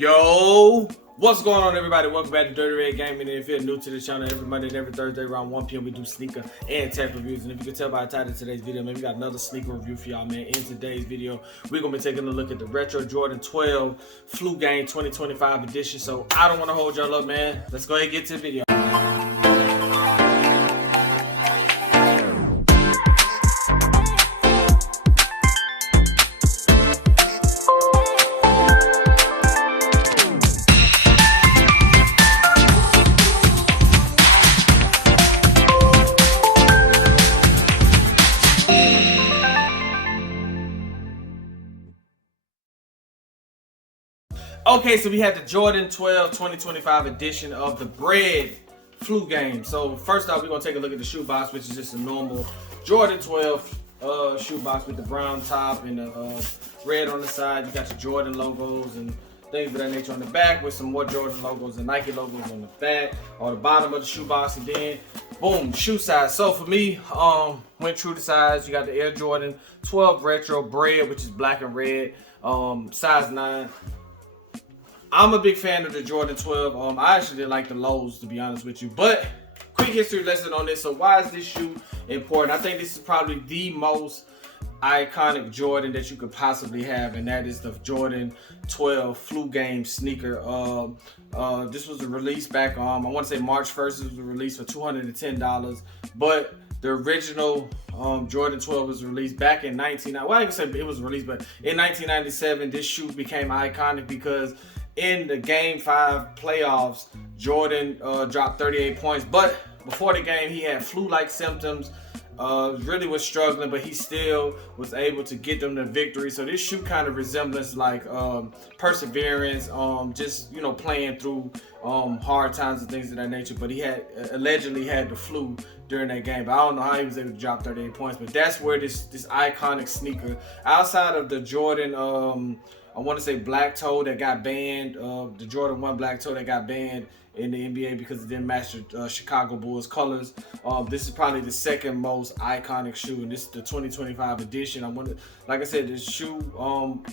Yo, what's going on, everybody? Welcome back to Dirty Red Gaming. And if you're new to the channel, every Monday and every Thursday around 1 p.m. we do sneaker and tech reviews. And if you can tell by the title of today's video, man, we got another sneaker review for y'all, man. In today's video, we're gonna be taking a look at the Retro Jordan 12 Flu Game 2025 edition. So I don't want to hold y'all up, man. Let's go ahead and get to the video. Okay, so we had the Jordan 12 2025 edition of the Bread Flu Game. So first off, we're going to take a look at the shoe box, which is just a normal Jordan 12 shoe box with the brown top and the red on the side. You got your Jordan logos and things of that nature on the back with some more Jordan logos and Nike logos on the back or the bottom of the shoe box. And then, boom, shoe size. So for me, went true to size. You got the Air Jordan 12 Retro Bread, which is black and red, size 9. I'm a big fan of the Jordan 12. I actually didn't like the lows, to be honest with you. But quick history lesson on this. So why is this shoe important? I think this is probably the most iconic Jordan that you could possibly have, and that is the Jordan 12 Flu Game sneaker. This was a release back on, I want to say March 1st. It was a release for $210, but the original Jordan 12 was released back in 1990. Well, I can say it was released, but in 1997, this shoe became iconic because in the Game 5 playoffs, Jordan dropped 38 points. But before the game, he had flu-like symptoms. Really was struggling, but he still was able to get them the victory. So this shoe kind of resembles like perseverance, just playing through hard times and things of that nature. But he had allegedly had the flu during that game. But I don't know how he was able to drop 38 points. But that's where this iconic sneaker, outside of the Jordan, I want to say black toe that got banned, the Jordan 1 black toe that got banned in the NBA because it didn't match the Chicago Bulls colors. This is probably the second most iconic shoe, and this is the 2025 edition. Like I said, this shoe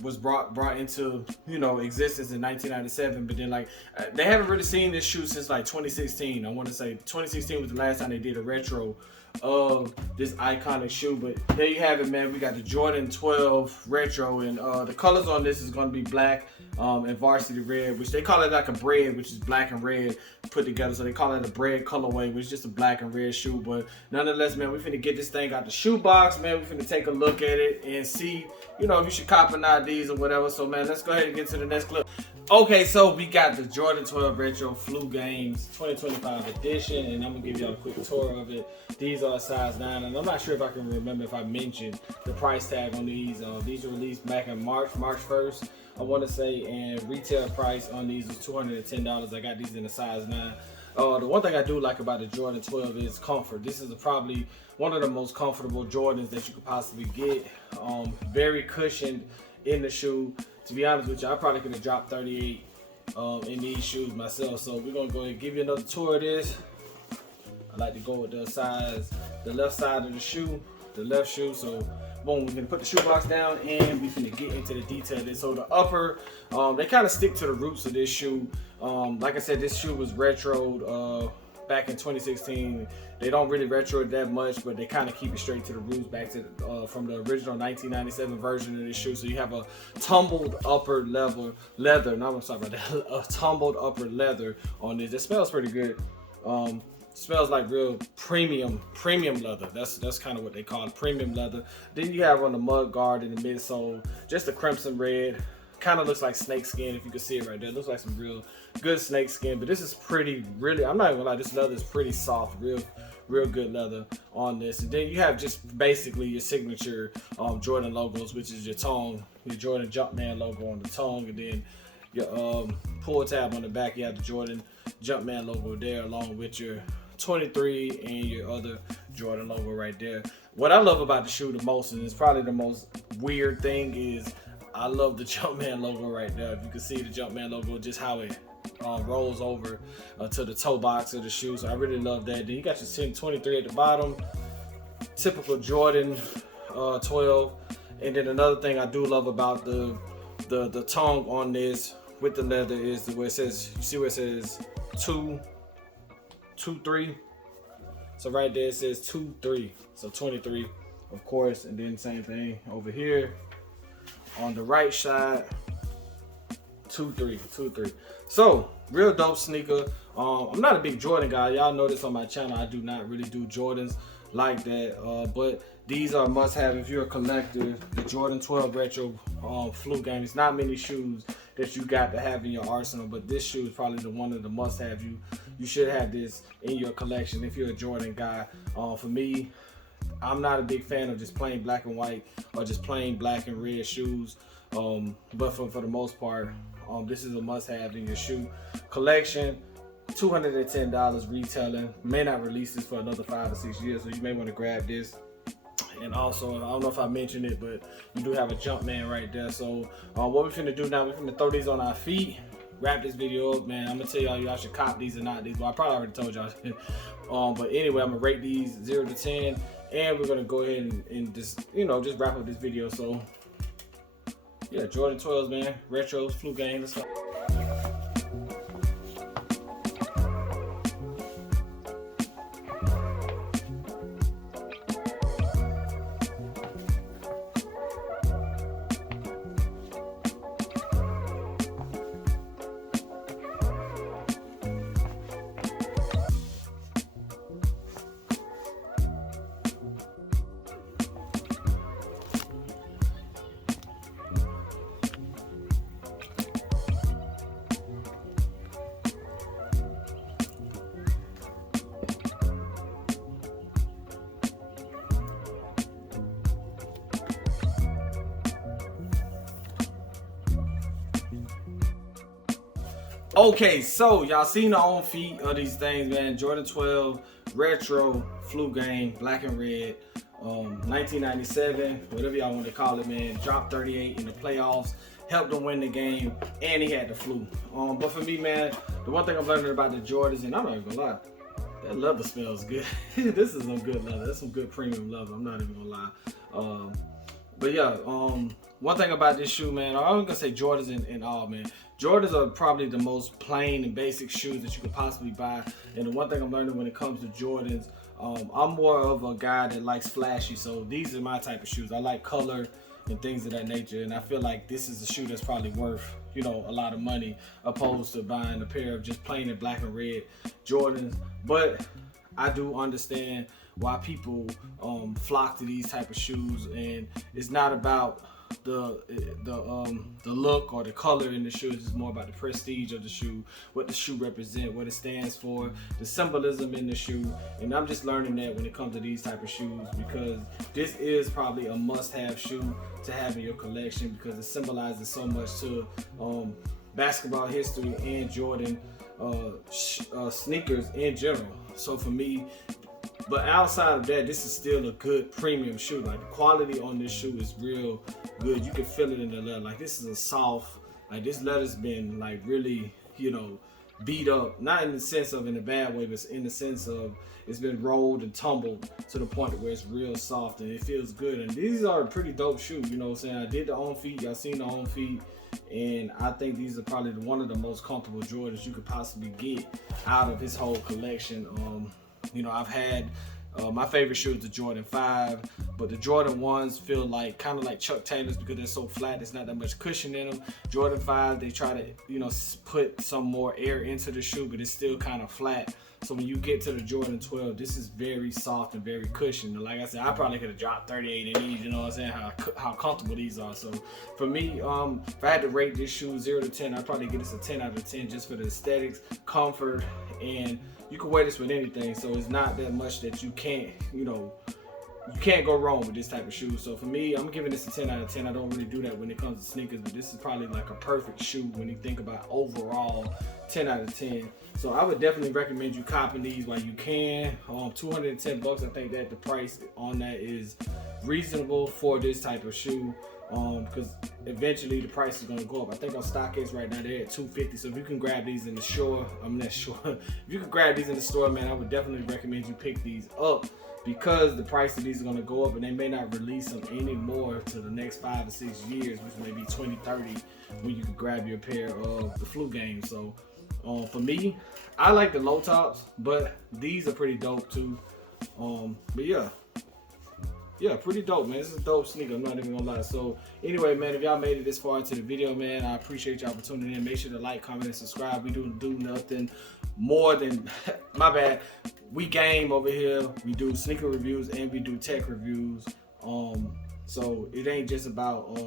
was brought into existence in 1997, but then they haven't really seen this shoe since like 2016. I want to say 2016 was the last time they did a retro of this iconic shoe. But there you have it, man. We got the Jordan 12 Retro, and the colors on this is going to be black and varsity red, which they call it like a bread, which is black and red put together. So they call it a bread colorway, which is just a black and red shoe. But nonetheless, man, we finna get this thing out the shoe box, man. We finna take a look at it and see, if you should cop or not these or whatever. So, man, let's go ahead and get to the next clip. Okay, so we got the Jordan 12 Retro Flu Games 2025 edition, and I'm gonna give y'all a quick tour of it. These are size 9, and I'm not sure if I can remember if I mentioned the price tag on these. These were released back in March 1st, I want to say, and retail price on these is $210. I got these in a size 9. The one thing I do like about the Jordan 12 is comfort. This is probably one of the most comfortable Jordans that you could possibly get. Very cushioned in the shoe. To be honest with you, I probably could have dropped 38 in these shoes myself. So we're gonna go ahead and give you another tour of this. I like to go with the left side of the shoe, the left shoe. So boom, we're gonna put the shoe box down and we're gonna get into the detail of this. So the upper, they kind of stick to the roots of this shoe. Like I said, this shoe was retroed back in 2016. They don't really retro it that much, but they kind of keep it straight to the roots, back to from the original 1997 version of this shoe. So you have a tumbled upper leather. No, I'm sorry about that. A tumbled upper leather on this. It smells pretty good. Smells like real premium leather. That's kind of what they call it, premium leather. Then you have on the mud guard in the midsole, just a crimson red. Kind of looks like snake skin, if you can see it right there. It looks like some real good snake skin, but this is really, I'm not even gonna lie, this leather is pretty soft, real good leather on this. And then you have just basically your signature Jordan logos, which is your tongue, your Jordan Jumpman logo on the tongue, and then your pull tab on the back. You have the Jordan Jumpman logo there, along with your 23 and your other Jordan logo right there. What I love about the shoe the most, and it's probably the most weird thing, is I love the Jumpman logo right there. If you can see the Jumpman logo, just how it rolls over to the toe box of the shoe. So I really love that. Then you got your 1023 at the bottom, typical Jordan 12. And then another thing I do love about the tongue on this, with the leather is where it says, you see where it says 223. So right there it says 23. So 23, of course, and then same thing over here on the right side, 23. So real dope sneaker. I'm not a big Jordan guy. Y'all know this on my channel. I do not really do Jordans like that. But these are must have if you're a collector. The Jordan 12 Retro Flu Game. It's not many shoes that you got to have in your arsenal, but this shoe is probably one of the must have. You should have this in your collection if you're a Jordan guy. For me, I'm not a big fan of just plain black and white or just plain black and red shoes. But for the most part, this is a must have in your shoe collection. $210 retailing. May not release this for another 5 or 6 years, so you may want to grab this. And also, I don't know if I mentioned it, but you do have a Jumpman right there. So what we're finna do now, we're finna throw these on our feet, wrap this video up, man. I'm gonna tell y'all should cop these or not these. Well, I probably already told y'all. But anyway, I'm gonna rate these 0 to 10, and we're gonna go ahead and just, just wrap up this video. So yeah, Jordan 12s, man, retros, Flu Game, let's go. Okay, so y'all seen the on feet of these things, man. Jordan 12 Retro Flu Game, black and red, 1997, whatever y'all want to call it, man. Dropped 38 in the playoffs, helped them win the game, and he had the flu. But for me, man, the one thing I'm learning about the Jordans, and I'm not even gonna lie, that leather smells good. This is some good leather. That's some good premium leather. I'm not even gonna lie. But yeah, one thing about this shoe, man, I'm gonna say Jordans and all, man. Jordans are probably the most plain and basic shoes that you could possibly buy. And the one thing I'm learning when it comes to Jordans, I'm more of a guy that likes flashy. So these are my type of shoes. I like color and things of that nature. And I feel like this is a shoe that's probably worth, a lot of money opposed to buying a pair of just plain and black and red Jordans. But I do understand why people flock to these type of shoes, and it's not about the look or the color in the shoes. It's more about the prestige of the shoe, what the shoe represents, what it stands for, the symbolism in the shoe. And I'm just learning that when it comes to these type of shoes, because this is probably a must-have shoe to have in your collection, because it symbolizes so much to basketball history and Jordan sneakers in general. So for me, but outside of that, this is still a good premium shoe. Like, the quality on this shoe is real good. You can feel it in the leather. Like, this is a soft, like, this leather's been like really, beat up. Not in the sense of in a bad way, but in the sense of it's been rolled and tumbled to the point where it's real soft and it feels good. And these are a pretty dope shoe, you know what I'm saying? I did the on feet, y'all seen the on feet. And I think these are probably one of the most comfortable Jordans you could possibly get out of his whole collection. I've had my favorite shoe is the Jordan 5, but the Jordan 1s feel like kind of like Chuck Taylors because they're so flat. There's not that much cushion in them. Jordan 5, they try to put some more air into the shoe, but it's still kind of flat. So when you get to the Jordan 12, this is very soft and very cushioned. Like I said, I probably could have dropped 38 in these, you know what I'm saying, how comfortable these are. So for me, if I had to rate this shoe 0 to 10, I'd probably give this a 10 out of 10 just for the aesthetics, comfort, and you can wear this with anything. So it's not that much that you can't, you can't go wrong with this type of shoe. So for me, I'm giving this a 10 out of 10. I don't really do that when it comes to sneakers, but this is probably like a perfect shoe when you think about overall 10 out of 10. So I would definitely recommend you copping these while you can. $210, I think that the price on that is reasonable for this type of shoe. Because eventually the price is going to go up. I think on StockX right now they're at $250. So if you can grab these in the store, if you can grab these in the store, man, I would definitely recommend you pick these up, because the price of these is going to go up, and they may not release them anymore to the next 5 or 6 years, which may be 2030, when you can grab your pair of the Flu Games. So for me, I like the low tops, but these are pretty dope too. But yeah, pretty dope, man. This is a dope sneaker, I'm not even gonna lie. So anyway, man, if y'all made it this far into the video, man, I appreciate y'all for tuning in. Make sure to like, comment, and subscribe. We do nothing more than my bad, we game over here. We do sneaker reviews and we do tech reviews. So it ain't just about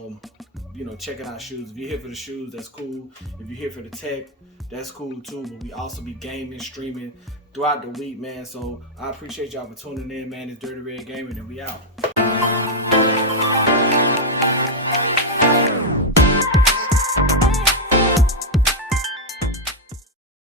you know, checking out shoes. If you're here for the shoes, that's cool. If you're here for the tech, that's cool too. But we also be gaming, streaming throughout the week, man. So I appreciate y'all for tuning in, man. It's Dirty Red Gaming, and we out.